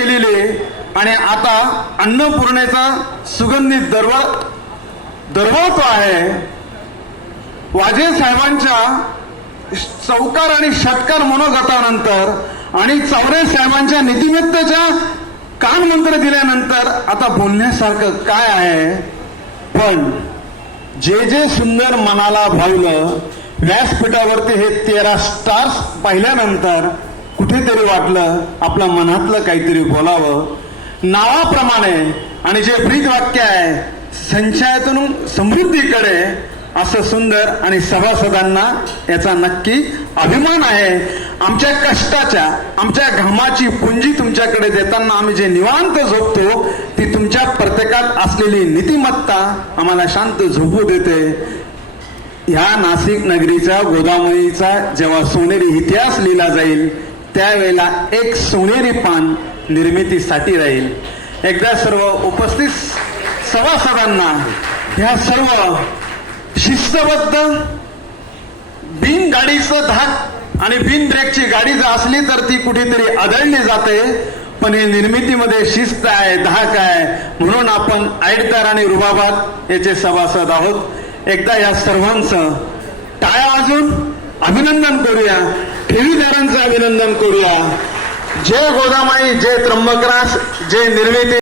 केलेले आणि आता अन्नपूर्णेचा सुगंधित दरव दरवळतो आहे. वाजे साहेबांच्या चौकार आणि षटकार मनोगतानंतर आणि चावरे साहेबांच्या नीतिमत्तेच्या कान मंत्र दिल्यानंतर आता बोलण्यासारखं काय आहे? पण जे जे सुंदर मनाला भावलं व्यासपीठावरती हे तेरा स्टार्स पाहिल्यानंतर कुठेतरी वाटलं आपल्या मनातलं काहीतरी बोलावं. नावाप्रमाणे आणि जे ब्रीद वाक्य आहे संशयातून समृद्धीकडे असं सुंदर आणि सभासदांना याचा नक्की अभिमान आहे. आमच्या कष्टाच्या आमच्या घामाची पुंजी तुमच्याकडे देताना आम्ही जे निवांत झोपतो ती तुमच्या प्रत्येकात असलेली नीतिमत्ता आम्हाला शांत झोपू देते. ह्या नाशिक नगरीचा गोदावरीचा जेव्हा सोनेरी इतिहास लिहिला जाईल त्यावेळेला एक सोनेरी पान निर्मितीसाठी राहील. एकदा सर्व उपस्थित सभासदांना ह्या सर्व शिस्तबद्ध बिन गाडीचं धाक आणि बिन ब्रेकची गाडी जर असली तर ती कुठेतरी आदळली जाते. पण हे निर्मितीमध्ये शिस्त आहे धाक आहे. म्हणून आपण आईडदार आणि रुबाबाद याचे सभासद आहोत. एकदा या सर्वांचं टाळ्या वाजून अभिनंदन करूया. ठेवीदारांचं अभिनंदन करूया. जय गोदामाई जय त्र्यंबकरास जय निर्मिती